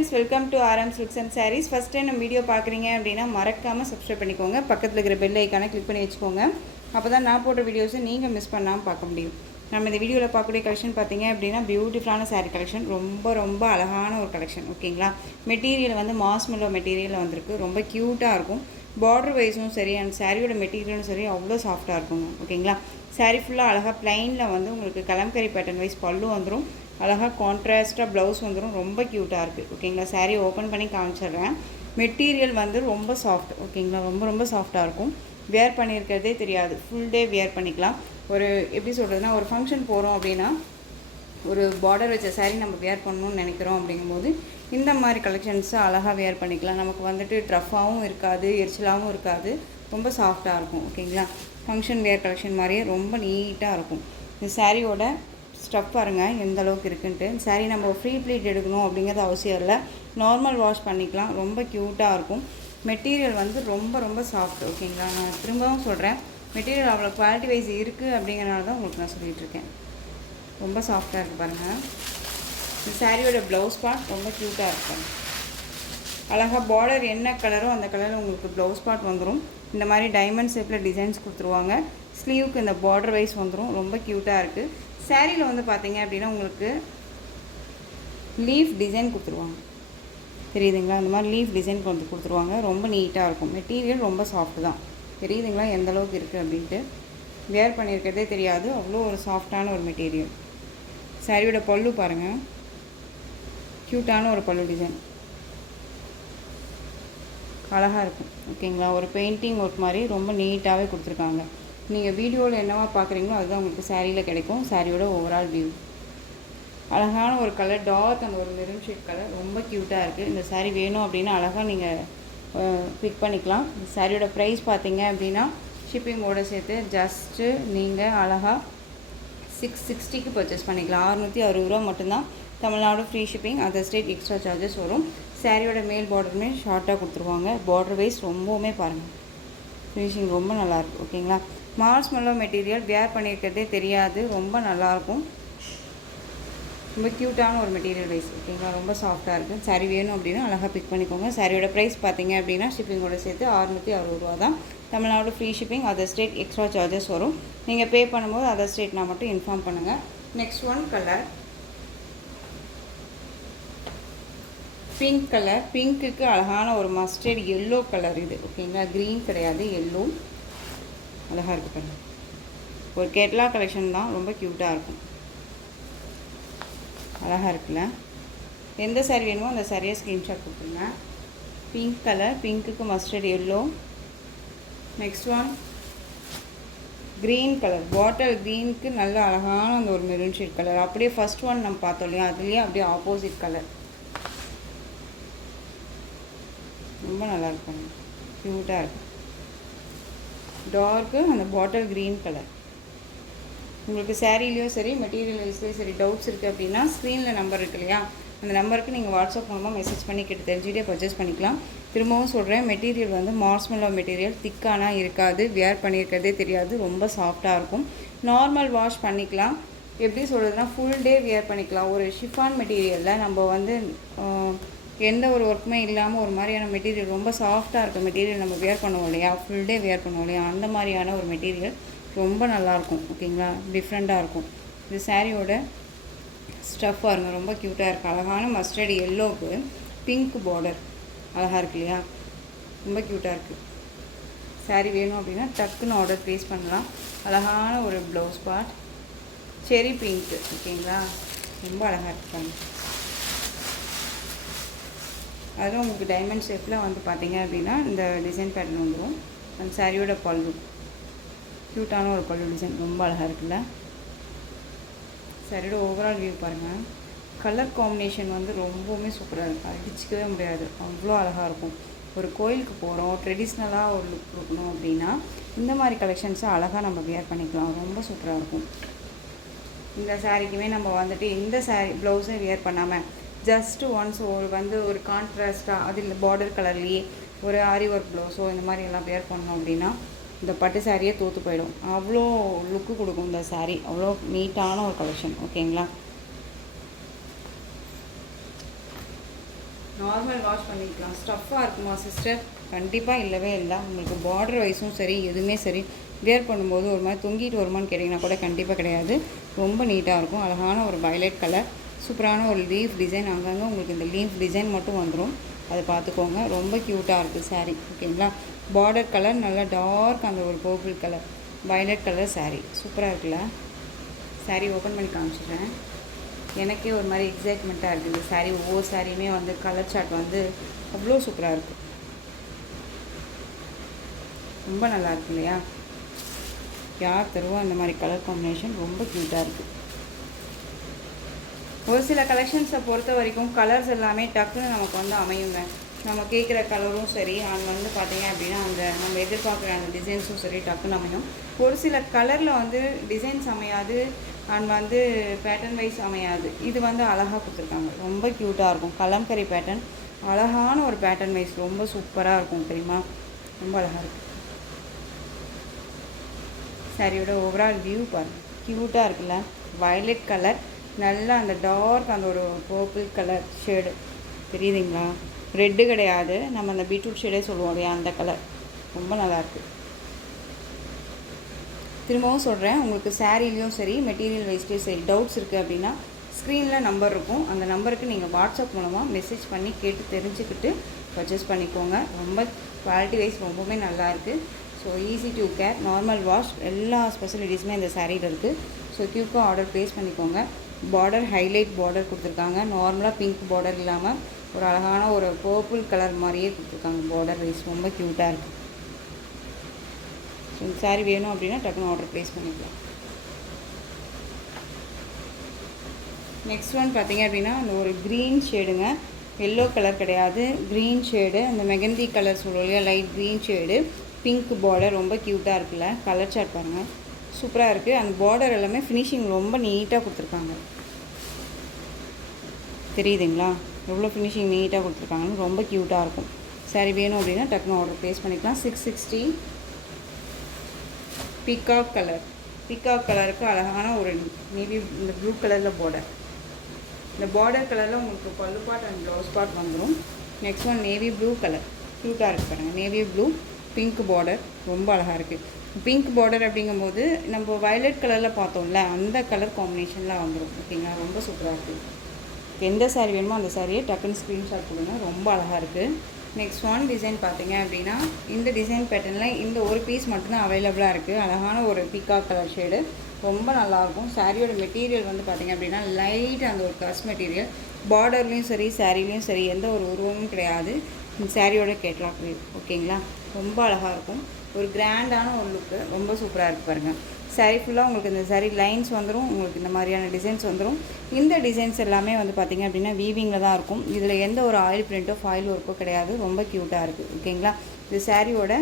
Friends, welcome to RM Silks and Sarees. First time நம்ம video பார்க்குறீங்க அப்படின்னா மறக்காமல் சப்ஸ்கிரைப் பண்ணிக்கோங்க. பக்கத்தில் இருக்கிற பெல் ஐக்கானை கிளிக் பண்ணி வச்சுக்கோங்க. அப்போ தான் நான் போடுற வீடியோஸை நீங்கள் மிஸ் பண்ணாமல் பார்க்க முடியும். நம்ம இந்த வீடியோவில் பார்க்கக்கூடிய கலெக்ஷன் பார்த்தீங்க அப்படின்னா பியூட்டிஃபுல்லான சாரீ கலெக்ஷன். ரொம்ப அழகான ஒரு கலெக்ஷன். ஓகேங்களா? மெட்டீரியல் வந்து மாஸ்மெல்லோ மெட்டீரியலில் வந்திருக்கு. ரொம்ப க்யூட்டாக இருக்கும். பார்டர் வைஸும் சரி அண்ட் சாரியோட மெட்டீரியலும் சரி அவ்வளோ சாஃப்டாக இருக்குங்க. ஓகேங்களா? சாரீ ஃபுல்லாக அழகாக ப்ளைனில் வந்து உங்களுக்கு கலம்கரி பேட்டர்ன் வைஸ் பல்லு வந்துடும். அழகாக கான்ட்ராஸ்ட்டாக ப்ளவுஸ் வந்துடும். ரொம்ப க்யூட்டாக இருக்குது. ஓகேங்களா? சாரீ ஓப்பன் பண்ணி காமிச்சிடுறேன். மெட்டீரியல் வந்து ரொம்ப சாஃப்ட். ஓகேங்களா? ரொம்ப சாஃப்டாக இருக்கும். வேர் பண்ணியிருக்கிறதே தெரியாது. ஃபுல் டே வேர் பண்ணிக்கலாம். ஒரு எப்படி சொல்கிறதுனா, ஒரு ஃபங்க்ஷன் போகிறோம் அப்படின்னா ஒரு பார்டர் வச்ச சாரீ நம்ம வேர் பண்ணணும்னு நினைக்கிறோம் அப்படிங்கும்போது இந்த மாதிரி கலெக்ஷன்ஸை அழகாக வேர் பண்ணிக்கலாம். நமக்கு வந்துட்டு ட்ரஃபாகவும் இருக்காது, எரிச்சலாகவும் இருக்காது. ரொம்ப சாஃப்டாக இருக்கும். ஓகேங்களா? ஃபங்க்ஷன் வேர் கலெக்ஷன் மாதிரியே ரொம்ப நீட்டாக இருக்கும். இந்த சாரியோட ஸ்டஃப் பாருங்கள் எந்த அளவுக்கு இருக்குன்ட்டு. சாரீ நம்ம ஃப்ரீ ப்ளீட் எடுக்கணும் அப்படிங்கிறது அவசியம் இல்லை. நார்மல் வாஷ் பண்ணிக்கலாம். ரொம்ப க்யூட்டாக இருக்கும். மெட்டீரியல் வந்து ரொம்ப சாஃப்ட். ஓகேங்களா? நான் திரும்பவும் சொல்கிறேன், மெட்டீரியல் அவ்வளோ குவாலிட்டி வைஸ் இருக்குது அப்படிங்கிறனால தான் உங்களுக்கு நான் சொல்லிகிட்ருக்கேன். ரொம்ப சாஃப்டாக இருக்குது பாருங்கள். இந்த சாரியோட ப்ளவுஸ் பார்ட் ரொம்ப க்யூட்டாக இருக்கும். அழகாக பார்டர் என்ன கலரோ அந்த கலரில் உங்களுக்கு ப்ளவுஸ் பார்ட் வந்துடும். இந்த மாதிரி டைமண்ட் ஷேப்பில் டிசைன்ஸ் கொடுத்துருவாங்க. ஸ்லீவுக்கு இந்த பார்டர் வைஸ் வந்துடும். ரொம்ப க்யூட்டாக இருக்குது. சாரியில் வந்து பார்த்தீங்க அப்படின்னா உங்களுக்கு லீஃப் டிசைன் கொடுத்துருவாங்க. தெரியுதுங்களா? இந்த மாதிரி லீஃப் டிசைன் கொடுத்துருவாங்க. ரொம்ப நீட்டாக இருக்கும். மெட்டீரியல் ரொம்ப சாஃப்ட் தான். தெரியுதுங்களா எந்த அளவுக்கு இருக்குது அப்படின்ட்டு? வேர் பண்ணியிருக்கிறதே தெரியாது. அவ்வளோ ஒரு சாஃப்டான ஒரு மெட்டீரியல். சாரியோட பல்லு பாருங்கள், க்யூட்டான ஒரு பல்லு டிசைன் அழகாக இருக்கும். ஓகேங்களா? ஒரு பெயிண்டிங் ஒர்க் மாதிரி ரொம்ப நீட்டாகவே கொடுத்துருக்காங்க. நீங்கள் வீடியோவில் என்னவா பார்க்குறீங்களோ அதுதான் உங்களுக்கு சாரியில் கிடைக்கும். சாரியோட ஓவரால் வியூ அழகான ஒரு கலர், டார்க் அந்த ஒரு மெரூன் ஷேட் கலர் ரொம்ப க்யூட்டாக இருக்குது. இந்த சாரீ வேணும் அப்படின்னா அழகாக நீங்கள் பிக் பண்ணிக்கலாம். இந்த சாரியோட ப்ரைஸ் பார்த்தீங்க அப்படின்னா ஷிப்பிங்கோடு சேர்த்து ஜஸ்ட்டு நீங்கள் அழகாக 660க்கு பர்ச்சேஸ் பண்ணிக்கலாம். 660 ரூபா மட்டும்தான். Tamil Nadu free shipping, other state extra charges வரும். சாரியோட மேல் பார்டருமே ஷார்ட்டாக கொடுத்துருவாங்க. பார்டர் வைஸ் ரொம்பவுமே பாருங்கள், ஃபினிஷிங் ரொம்ப நல்லாயிருக்கு. ஓகேங்களா? மார்ஷ்மெல்லோ மெட்டீரியல் வேர் பண்ணியிருக்கிறதே தெரியாது. ரொம்ப நல்லாயிருக்கும். ரொம்ப க்யூட்டான ஒரு மெட்டீரியல் வைஸ். ஓகேங்களா? ரொம்ப சாஃப்டாக இருக்குது. சாரீ வேணும் அப்படின்னா அழகாக பிக் பண்ணிக்கோங்க. சாரியோட ப்ரைஸ் பார்த்தீங்க அப்படின்னா ஷிப்பிங்கோட சேர்த்து 660 ரூபா தான். Tamil Nadu free shipping, other state extra charges வரும். நீங்கள் பே பண்ணும்போது அதர் ஸ்டேட்னா மட்டும் இன்ஃபார்ம் பண்ணுங்கள். Next one colour pink colour. பிங்க்குக்கு அழகான ஒரு மஸ்டர்ட் எல்லோ கலர் இது. ஓகேங்களா? க்ரீன் கிடையாது, எல்லோ. அழகாக இருக்குது பாருங்கள். ஒரு கேட்லா கலெக்ஷன் தான். ரொம்ப க்யூட்டாக இருக்கும். அழகாக இருக்குல்ல? எந்த சாரீ வேணுமோ அந்த சாரியை ஸ்க்ரீன்ஷாட் கொடுத்துருங்க. பிங்க் கலர், பிங்க்குக்கு mustard yellow. Next one green colour. Bottle க்ரீனுக்கு நல்ல அழகான அந்த ஒரு மெரூன் ஷேட் கலர். அப்படியே ஃபஸ்ட் ஒன் நம்ம பார்த்தோம் இல்லையா, அதுலேயே அப்படியே ஆப்போசிட் கலர். ரொம்ப நல்லா இருக்கும். க்யூட்டாக இருக்கும். டார்க்கு அந்த பாட்டில் க்ரீன் கலர். உங்களுக்கு சாரீலேயும் சரி மெட்டீரியல் வைஸ்லேயும் சரி டவுட்ஸ் இருக்குது அப்படின்னா ஸ்க்ரீனில் நம்பர் இருக்கு இல்லையா, அந்த நம்பருக்கு நீங்கள் வாட்ஸ்அப் மூலமாக மெசேஜ் பண்ணி கேட்டு தெரிஞ்சுக்கிட்டே பர்ச்சேஸ் பண்ணிக்கலாம். திரும்பவும் சொல்கிறேன், மெட்டீரியல் வந்து மார்ஷ்மெல்லோ மெட்டீரியல் திக்கானா இருக்காது. வேர் பண்ணியிருக்கிறதே தெரியாது. ரொம்ப சாஃப்டாக இருக்கும். நார்மல் வாஷ் பண்ணிக்கலாம். எப்படி சொல்கிறதுனா, ஃபுல் டே வேர் பண்ணிக்கலாம். ஒரு ஷிஃபான் மெட்டீரியலில் நம்ம வந்து எந்த ஒரு ஒர்க்குமே இல்லாமல் ஒரு மாதிரியான மெட்டீரியல், ரொம்ப சாஃப்டாக இருக்க மெட்டீரியல் நம்ம வேர் பண்ணுவோம் இல்லையா, ஃபுல் டே வேர் பண்ணுவோம் இல்லையா, அந்த மாதிரியான ஒரு மெட்டீரியல் ரொம்ப நல்லாயிருக்கும். ஓகேங்களா? டிஃப்ரெண்ட்டாக இருக்கும். இது சாரியோட ஸ்டஃப் பாருங்க, ரொம்ப க்யூட்டாக இருக்குது. அழகான மஸ்டர்ட் எல்லோவுக்கு பிங்க் பார்டர் அழகாக இருக்கு இல்லையா, ரொம்ப க்யூட்டாக இருக்குது. சாரீ வேணும் அப்படின்னா டக்குன்னு ஆர்டர் ப்ளேஸ் பண்ணலாம். அழகான ஒரு ப்ளவுஸ் பார்ட் செரி பிங்க்கு. ஓகேங்களா? ரொம்ப அழகாக இருக்காங்க. அதுவும் உங்களுக்கு டைமண்ட் ஷேப்பில் வந்து பார்த்தீங்க அப்படின்னா இந்த டிசைன் பேட்டர்ன் வந்துடும். அந்த சாரியோட பல்லு க்யூட்டான ஒரு பல்லு டிசைன் ரொம்ப அழகாக இருக்குல்ல? சாரியோட ஓவரால் வியூ பாருங்கள். கலர் காம்பினேஷன் வந்து ரொம்பவுமே சூப்பராக இருக்கும். அடிச்சிக்கவே முடியாது. அவ்வளோ அழகாக இருக்கும். ஒரு கோயிலுக்கு போகிறோம், ட்ரெடிஷ்னலாக ஒரு லுக் கொடுக்கணும் அப்படின்னா இந்த மாதிரி கலெக்ஷன்ஸை அழகாக நம்ம வேர் பண்ணிக்கலாம். ரொம்ப சூப்பராக இருக்கும். இந்த சாரிக்குமே நம்ம வந்துட்டு இந்த சாரீ ப்ளவுஸை வேர் பண்ணாமல் ஜஸ்ட்டு ஒன்ஸ் ஒரு கான்ட்ராஸ்ட்டாக அதில் பார்டர் கலர்லேயே ஒரு ஆரி ஒர்க் ப்ளவுஸோ இந்த மாதிரி எல்லாம் வேர் பண்ணோம் அப்படின்னா இந்த பட்டு சாரியே தோற்று போயிடும். அவ்வளோ லுக்கு கொடுக்கும் இந்த சாரீ. அவ்வளோ நீட்டான ஒரு கலெக்ஷன். ஓகேங்களா? நார்மல் வாஷ் பண்ணிக்கலாம். ஸ்டஃப்பாக இருக்குமா சிஸ்டர்? கண்டிப்பாக இல்லவே இல்லை. உங்களுக்கு பார்டர் வைஸும் சரி எதுவுமே சரி வியர் பண்ணும்போது ஒரு மாதிரி தொங்கிட்டு வருமானு கேட்டிங்கன்னா கூட கண்டிப்பாக கிடையாது. ரொம்ப நீட்டாக இருக்கும். அழகான ஒரு வயலட் கலர், சூப்பரான ஒரு லீஃப் டிசைன். அங்கங்கே உங்களுக்கு இந்த லீஃப் டிசைன் மட்டும் வந்துடும், அதை பார்த்துக்கோங்க. ரொம்ப க்யூட்டாக இருக்குது சாரீ. ஓகேங்களா? பார்டர் கலர் நல்லா டார்க் அந்த ஒரு purple colour violet colour sari சூப்பராக இருக்குல்ல? சாரீ ஓப்பன் பண்ணி காமிச்சிடுறேன். எனக்கே ஒரு மாதிரி எக்ஸைட்மெண்ட்டாக இருக்குது. இந்த சாரீ ஒவ்வொரு சாரியுமே வந்து கலர் சார்ட் வந்து அவ்வளோ சூப்பராக இருக்குது. ரொம்ப நல்லா இருக்கு இல்லையா? யார் தருவா இந்த மாதிரி கலர் காம்பினேஷன்? ரொம்ப க்யூட்டாக இருக்குது. ஒரு சில கலெக்ஷன்ஸை பொறுத்த வரைக்கும் கலர்ஸ் எல்லாமே டக்குன்னு நமக்கு வந்து அமையுங்க. நம்ம கேட்குற கலரும் சரி அண்ட் வந்து பார்த்திங்க அப்படின்னா அந்த நம்ம எதிர்பார்க்குற அந்த டிசைன்ஸும் சரி டக்குன்னு அமையும். ஒரு சில கலரில் வந்து டிசைன்ஸ் அமையாது அண்ட் வந்து பேட்டர்ன் வைஸ் அமையாது. இது வந்து அழகாக கொடுத்துருக்காங்க. ரொம்ப க்யூட்டாக இருக்கும். கலம்கரி பேட்டர்ன், அழகான ஒரு பேட்டர்ன் வைஸ் ரொம்ப சூப்பராக இருக்கும் தெரியுமா? ரொம்ப அழகாக இருக்குது. சாரியோட ஓவரால் வியூ பாருங்கள், க்யூட்டாக இருக்குல்ல? வயலட் கலர், நல்லா அந்த டார்க் அந்த ஒரு பர்பிள் கலர் ஷேடு தெரியுதுங்களா? ரெட்டு கிடையாது, நம்ம அந்த பீட்ரூட் ஷேடே சொல்லுவோம் இல்லையா, அந்த கலர். ரொம்ப நல்லாயிருக்கு. திரும்பவும் சொல்கிறேன், உங்களுக்கு சாரீலையும் சரி மெட்டீரியல் வைஸ்லேயும் சரி டவுட்ஸ் இருக்குது அப்படின்னா ஸ்க்ரீனில் நம்பர் இருக்கும். அந்த நம்பருக்கு நீங்கள் வாட்ஸ்அப் மூலமாக மெசேஜ் பண்ணி கேட்டு தெரிஞ்சுக்கிட்டு பர்ச்சேஸ் பண்ணிக்கோங்க. ரொம்ப குவாலிட்டி வைஸ் ரொம்பவுமே நல்லாயிருக்கு. So easy to care, normal wash, எல்லா ஸ்பெசிலிட்டிஸுமே இந்த சாரியில் இருக்குது. ஸோ க்யூக்காக ஆர்டர் ப்ளேஸ் பண்ணிக்கோங்க. பார்டர் ஹைலைட் பார்டர் கொடுத்துருக்காங்க. நார்மலாக பிங்க் பார்டர் இல்லாமல் ஒரு அழகான ஒரு பர்பிள் கலர் மாதிரியே கொடுத்துருக்காங்க. பார்டர் வைஸ் ரொம்ப க்யூட்டாக இருக்குது. ஸோ இந்த சாரீ வேணும் அப்படின்னா டக்குன்னு ஆர்டர் ப்ளேஸ் பண்ணிக்கலாம். நெக்ஸ்ட் ஒன் பார்த்திங்க அப்படின்னா அந்த ஒரு க்ரீன் ஷேடுங்க. எல்லோ கலர் கிடையாது, க்ரீன் ஷேடு. அந்த மெகந்தி கலர் சொல்லுவோம் இல்லையா, light green shade, pink border. ரொம்ப க்யூட்டாக இருக்குல்ல? கலர் சார்ட் பாருங்கள், சூப்பராக இருக்குது. அந்த பார்டர் எல்லாமே ஃபினிஷிங் ரொம்ப நீட்டாக கொடுத்துருக்காங்க. தெரியுதுங்களா எவ்வளோ ஃபினிஷிங் நீட்டாக கொடுத்துருக்காங்கன்னு? ரொம்ப க்யூட்டாக இருக்கும். சாரீ வேணும் அப்படின்னா டக்குன்னு ஆர்டர் ப்ளேஸ் பண்ணிக்கலாம். 660 பீகாக் கலர். பீகாக் கலருக்கு அழகான ஒரு மேபி இந்த ப்ளூ கலரில் பார்டர். இந்த பார்டர் கலரில் உங்களுக்கு பல்லு பார்ட் அண்ட் ப்ளவுஸ் பார்ட் வந்துடும். Next one navy blue colour, க்யூட்டாக இருக்குது பாருங்கள். நேவி ப்ளூ, பிங்க் பார்டர், ரொம்ப அழகாக இருக்குது. பிங்க் பார்டர் அப்படிங்கும்போது நம்ம வயலட் கலரில் பார்த்தோம்ல, அந்த கலர் காம்பினேஷனில் வந்துடும். ஓகேங்களா? ரொம்ப சூப்பராக இருக்குது. எந்த சாரீ வேணுமோ அந்த சாரியை டக்குன்னு ஸ்க்ரீன்ஷாட் கொடுங்க. ரொம்ப அழகாக இருக்குது. நெக்ஸ்ட் ஒன் டிசைன் பார்த்தீங்க அப்படின்னா இந்த டிசைன் பேட்டர்னில் இந்த ஒரு பீஸ் மட்டும்தான் அவைலபிளாக இருக்குது. அழகான ஒரு பீகாக் கலர் ஷேடு, ரொம்ப நல்லாயிருக்கும். சாரியோட மெட்டீரியல் வந்து பார்த்திங்க அப்படின்னா லைட் அந்த ஒரு கஸ் மெட்டீரியல். பார்டர்லேயும் சரி சாரிலையும் சரி எந்த ஒரு உருவமும் கிடையாது. இந்த சாரியோட கேட்லாக் வியூ. ஓகேங்களா? ரொம்ப அழகாக இருக்கும். ஒரு கிராண்டான ஒரு லுக்கு, ரொம்ப சூப்பராக இருக்குது பாருங்கள். சாரீ ஃபுல்லாக உங்களுக்கு இந்த சாரீ லைன்ஸ் வந்துடும். உங்களுக்கு இந்த மாதிரியான டிசைன்ஸ் வந்துடும். இந்த டிசைன்ஸ் எல்லாமே வந்து பார்த்திங்க அப்படின்னா வீவிங்கில் தான் இருக்கும். இதில் எந்த ஒரு ஆயில் பிரிண்ட்டோ ஃபாயில் ஒர்க்கோ கிடையாது. ரொம்ப க்யூட்டாக இருக்குது. ஓகேங்களா? இது சாரியோட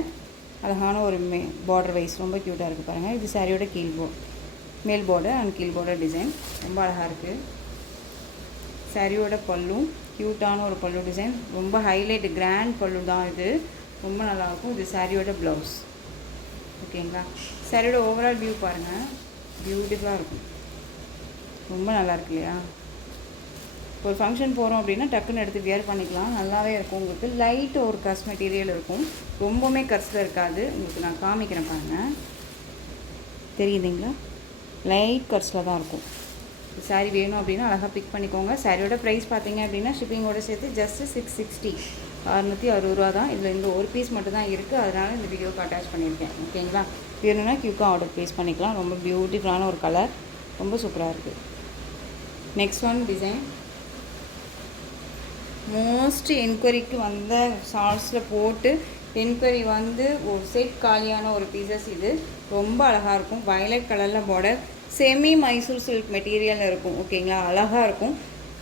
அழகான ஒரு பார்டர் வைஸ் ரொம்ப க்யூட்டாக இருக்குது பாருங்கள். இது சாரியோட மேல் பார்டர் அண்ட் கீழ் பார்டர் டிசைன் ரொம்ப அழகாக இருக்குது. சாரியோட பல்லு க்யூட்டான ஒரு பல்லு டிசைன், ரொம்ப ஹைலைட் கிராண்ட் பல்லு தான் இது. ரொம்ப நல்லாயிருக்கும். இது சாரியோட ப்ளவுஸ். ஓகேங்களா? சாரியோட ஓவரால் வியூ பாருங்கள், பியூட்டிஃபுல்லாக இருக்கும். ரொம்ப நல்லாயிருக்கு இல்லையா? ஒரு ஃபங்க்ஷன் போகிறோம் அப்படின்னா டக்குன்னு எடுத்து வியர் பண்ணிக்கலாம். நல்லாவே இருக்கும். உங்களுக்கு லைட் ஒரு கஸ் மெட்டீரியல் இருக்கும், ரொம்பவுமே கஸ்ஸில் இருக்காது. உங்களுக்கு நான் காமிக்கிறேன் பாருங்கள், தெரியுதுங்களா? லைட் கஸ்ஸில் தான் இருக்கும். சாரீ வேணும் அப்படின்னா அழகாக பிக் பண்ணிக்கோங்க. சாரியோட ப்ரைஸ் பார்த்தீங்க அப்படின்னா ஷிப்பிங்கோடு சேர்த்து ஜஸ்ட்டு 660, 660 ரூபா தான். இதில் இந்த ஒரு பீஸ் மட்டும் தான் இருக்குது, அதனால் இந்த வீடியோக்கு அட்டாச் பண்ணியிருக்கேன். ஓகேங்களா? வேணும்னா க்யூக்காக ஆர்டர் ப்ளேஸ் பண்ணிக்கலாம். ரொம்ப பியூட்டிஃபுல்லான ஒரு கலர், ரொம்ப சூப்பராக இருக்குது. நெக்ஸ்ட் ஒன் டிசைன் மோஸ்ட் என்கொயரிக்கு வந்த ஷார்ட்ஸில் போட்டு என்கொயரி வந்து ஒரு செட் காலியான ஒரு பீசஸ். இது ரொம்ப அழகாக இருக்கும். வயலட் கலரில் border, semi Mysore silk material இருக்கும். ஓகேங்களா? அழகாக இருக்கும்.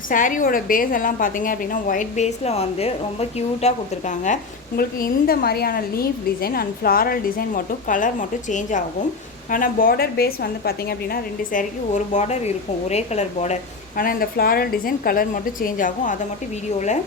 சாரியோட பேஸ் எல்லாம் பார்த்தீங்க அப்படின்னா ஒயிட் பேஸில் வந்து ரொம்ப க்யூட்டாக கொடுத்துருக்காங்க. உங்களுக்கு இந்த மாதிரியான leaf design and floral design மட்டும் கலர் மட்டும் சேஞ்ச் ஆகும். ஆனால் பார்டர் பேஸ் வந்து பார்த்திங்க அப்படின்னா 2 சாரிக்கு ஒரு பார்டர் இருக்கும், ஒரே கலர் பார்டர். ஆனால் இந்த ஃப்ளாரல் டிசைன் கலர் மட்டும் சேஞ்ச் ஆகும். அதை மட்டும் வீடியோவில்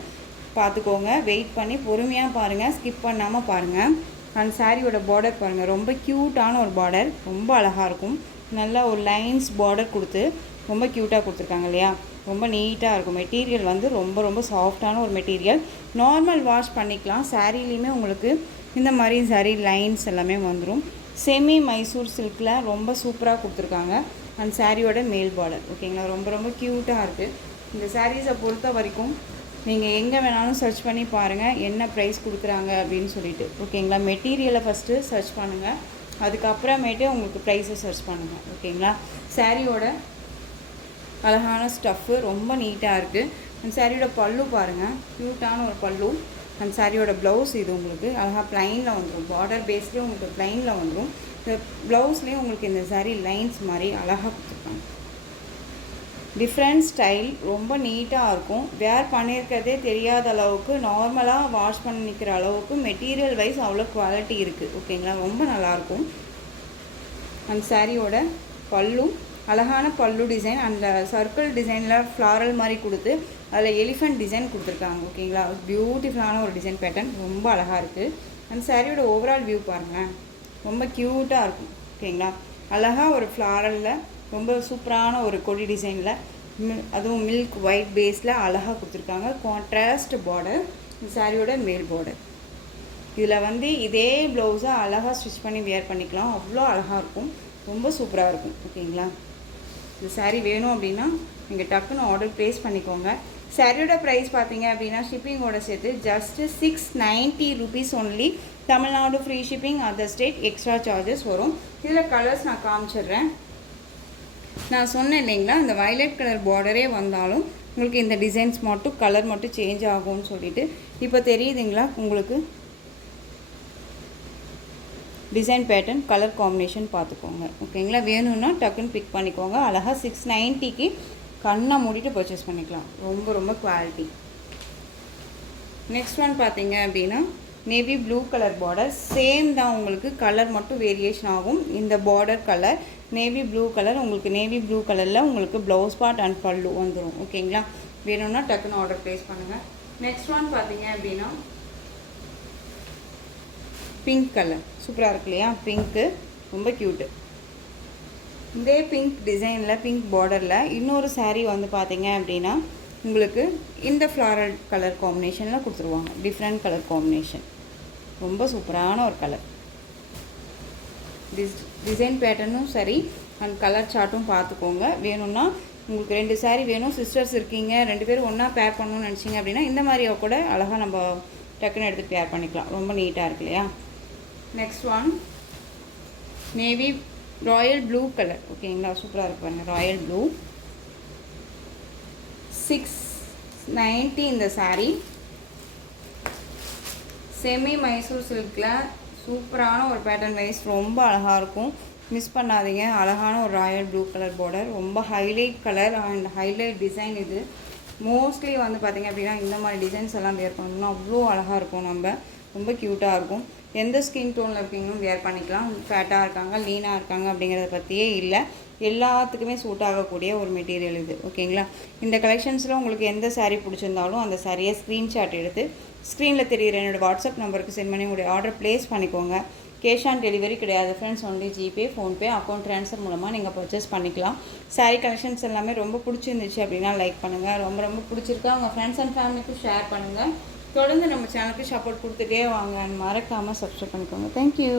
பார்த்துக்கோங்க. வெயிட் பண்ணி பொறுமையாக பாருங்கள், ஸ்கிப் பண்ணாமல் பாருங்கள். அண்ட் சாரியோட பார்டர் பாருங்கள், ரொம்ப க்யூட்டான ஒரு பார்டர், ரொம்ப அழகாக இருக்கும். நல்லா ஒரு லைன்ஸ் பார்டர் கொடுத்து ரொம்ப க்யூட்டாக கொடுத்துருக்காங்க இல்லையா? ரொம்ப நீட்டாக இருக்கும். மெட்டீரியல் வந்து ரொம்ப ரொம்ப சாஃப்டான ஒரு மெட்டீரியல். நார்மல் வாஷ் பண்ணிக்கலாம். சாரீலேயுமே உங்களுக்கு இந்த மாதிரி சாரீ லைன்ஸ் எல்லாமே வந்துடும். செமி மைசூர் சில்கில் ரொம்ப சூப்பராக கொடுத்துருக்காங்க. அந்த சாரியோட மேல் பார்டர் ஓகேங்களா, ரொம்ப ரொம்ப க்யூட்டாக இருக்குது. இந்த சாரீஸை பொறுத்த வரைக்கும் நீங்கள் எங்கே வேணாலும் சர்ச் பண்ணி பாருங்கள் என்ன ப்ரைஸ் கொடுக்குறாங்க அப்படின்னு சொல்லிட்டு ஓகேங்களா. மெட்டீரியலை ஃபஸ்ட்டு சர்ச் பண்ணுங்கள், அதுக்கப்புறமேட்டு உங்களுக்கு ப்ரைஸை சர்ச் பண்ணுங்கள் ஓகேங்களா. சாரியோட அழகான ஸ்டஃப்பு ரொம்ப நீட்டாக இருக்குது. அந்த சாரியோட பல்லு பாருங்கள், க்யூட்டான ஒரு பல்லு. அந்த சாரியோட ப்ளவுஸ் இது உங்களுக்கு அழகாக ப்ளைனில் வந்துடும். பார்டர் பேஸ்லேயும் உங்களுக்கு ப்ளைனில் வந்துடும். இந்த ப்ளவுஸ்லேயும் உங்களுக்கு இந்த சாரி லைன்ஸ் மாதிரி அழகாக கொடுத்துருக்காங்க. டிஃப்ரெண்ட் ஸ்டைல், ரொம்ப நீட்டாக இருக்கும். வேர் பண்ணியிருக்கிறதே தெரியாத அளவுக்கு, நார்மலாக வாஷ் பண்ணி நிற்கிற அளவுக்கு மெட்டீரியல் வைஸ் அவ்வளோ குவாலிட்டி இருக்குது ஓகேங்களா. ரொம்ப நல்லாயிருக்கும். அந்த சாரியோட பல்லு அழகான பல்லு டிசைன், அந்த சர்க்கிள் டிசைனில் ஃப்ளாரல் மாதிரி கொடுத்து அதில் எலிஃபெண்ட் டிசைன் கொடுத்துருக்காங்க ஓகேங்களா. பியூட்டிஃபுல்லான ஒரு டிசைன் பேட்டர்ன், ரொம்ப அழகாக இருக்குது. அந்த சாரியோட ஓவரால் வியூ பாருங்கள், ரொம்ப க்யூட்டாக இருக்கும் ஓகேங்களா. அழகாக ஒரு ஃப்ளாரலில் ரொம்ப சூப்பரான ஒரு கொடி டிசைனில், அதுவும் மில்க் ஒயிட் பேஸில் அழகாக கொடுத்துருக்காங்க. கான்ட்ராஸ்ட் பார்டர் இந்த சாரியோட மேல் பார்டர். இதில் வந்து இதே ப்ளவுஸை அழகாக ஸ்டிச் பண்ணி வியர் பண்ணிக்கலாம். அவ்வளோ அழகாக இருக்கும், ரொம்ப சூப்பராக இருக்கும் ஓகேங்களா. இந்த சாரீ வேணும் அப்படின்னா நீங்கள் டக்குன்னு ஆர்டர் ப்ளேஸ் பண்ணிக்கோங்க. சாரியோட ப்ரைஸ் பார்த்தீங்க அப்படின்னா ஷிப்பிங்கோட சேர்த்து just 690 rupees only. Tamil Nadu free shipping, other state extra charges வரும். இதில் கலர்ஸ் நான் காமிச்சிடுறேன். நான் சொன்னேன் இல்லைங்களா, இந்த வயலட் கலர் பார்டரே வந்தாலும் உங்களுக்கு இந்த டிசைன்ஸ் மட்டும் கலர் மட்டும் சேஞ்ச் ஆகும்னு சொல்லிட்டு இப்போ தெரியுதுங்களா உங்களுக்கு. டிசைன் பேட்டர்ன் கலர் காம்பினேஷன் பார்த்துக்கோங்க ஓகேங்களா. வேணும்னா டக்குன்னு பிக் பண்ணிக்கோங்க. அழகாக 690க்கு கண்ணை மூடிட்டு பர்ச்சேஸ் பண்ணிக்கலாம். ரொம்ப ரொம்ப குவாலிட்டி. நெக்ஸ்ட் ஒன் பார்த்தீங்க அப்படின்னா navy blue colour border. Same தான், உங்களுக்கு கலர் மட்டும் வேரியேஷன் ஆகும். இந்த border colour navy blue colour, உங்களுக்கு நேவி ப்ளூ கலரில் உங்களுக்கு ப்ளவுஸ் பார்ட் அண்ட் பல்லு வந்துடும் ஓகேங்களா. வேணும்னா டக்குன்னு ஆர்டர் ப்ளேஸ் பண்ணுங்கள். நெக்ஸ்ட் ஒன் பார்த்தீங்க அப்படின்னா பிங்க் கலர் சூப்பராக இருக்கு இல்லையா. பிங்க்கு ரொம்ப க்யூட்டு. இதே பிங்க் டிசைனில் பிங்க் பார்டரில் இன்னொரு சாரீ வந்து பார்த்தீங்க அப்படின்னா உங்களுக்கு இந்த ஃப்ளாரல் கலர் காம்பினேஷனில் கொடுத்துருவாங்க. டிஃப்ரெண்ட் கலர் காம்பினேஷன், ரொம்ப சூப்பரான ஒரு கலர். டிசைன் பேட்டர்னும் சரி அண்ட் கலர் சார்ட்டும் பார்த்துக்கோங்க. வேணும்னா உங்களுக்கு 2 சாரீ வேணும், சிஸ்டர்ஸ் இருக்கீங்க, 2 பேரும் ஒன்றா பேர் பண்ணணும்னு நினச்சிங்க அப்படின்னா இந்த மாதிரியாக கூட அழகாக நம்ம டக்குன்னு எடுத்து பேர் பண்ணிக்கலாம். ரொம்ப நீட்டாக இருக்கு இல்லையா. Next one navy Royal blue colour ஓகேங்களா. சூப்பராக இருக்கு பாருங்கள், ராயல் ப்ளூ. 690 இந்த சாரீ. செமி மைசூர் சில்கில் சூப்பரான ஒரு பேட்டர்ன் வைஸ் ரொம்ப அழகாக இருக்கும். மிஸ் பண்ணாதீங்க. அழகான ஒரு ராயல் ப்ளூ கலர் பார்டர், ரொம்ப highlight colour and highlight design. இது மோஸ்ட்லி வந்து பார்த்திங்க அப்படின்னா இந்த மாதிரி டிசைன்ஸ் எல்லாம் வேர் பண்ணணும்னா அவ்வளோ அழகாக இருக்கும். நம்ம ரொம்ப க்யூட்டாக இருக்கும். எந்த ஸ்கின் டோனில் இருக்கீங்களும் வேர் பண்ணிக்கலாம். ஃபேட்டாக இருக்காங்க, லீனாக இருக்காங்க அப்படிங்கிறத பற்றியே இல்லை, எல்லாத்துக்குமே சூட் ஆகக்கூடிய ஒரு மெட்டீரியல் இது ஓகேங்களா. இந்த கலெக்ஷன்ஸில் உங்களுக்கு எந்த சாரீ பிடிச்சிருந்தாலும் அந்த சாரியை ஸ்க்ரீன்ஷாட் எடுத்து ஸ்க்ரீனில் தெரிகிற என்னோடய வாட்ஸ்அப் நம்பருக்கு சென்ட் பண்ணி உங்களுடைய ஆர்டர் ப்ளேஸ் பண்ணிக்கோங்க. கேஷ் ஆன் டெலிவரி கிடையாது friends, only GPay, PhonePe, account transfer மூலமாக நீங்கள் பர்ச்சேஸ் பண்ணிக்கலாம். சாரீ கலெக்ஷன்ஸ் எல்லாமே ரொம்ப பிடிச்சிருந்துச்சு அப்படின்னா லைக் பண்ணுங்கள். ரொம்ப ரொம்ப பிடிச்சிருக்கா உங்கள் ஃப்ரெண்ட்ஸ் அண்ட் ஃபேமிலிக்கும் ஷேர் பண்ணுங்கள். தொடர்ந்து நம்ம சேனலுக்கு சப்போர்ட் கொடுத்துட்டே வாங்க. மறக்காமல் சப்ஸ்கிரைப் பண்ணிக்கோங்க. தேங்க்யூ.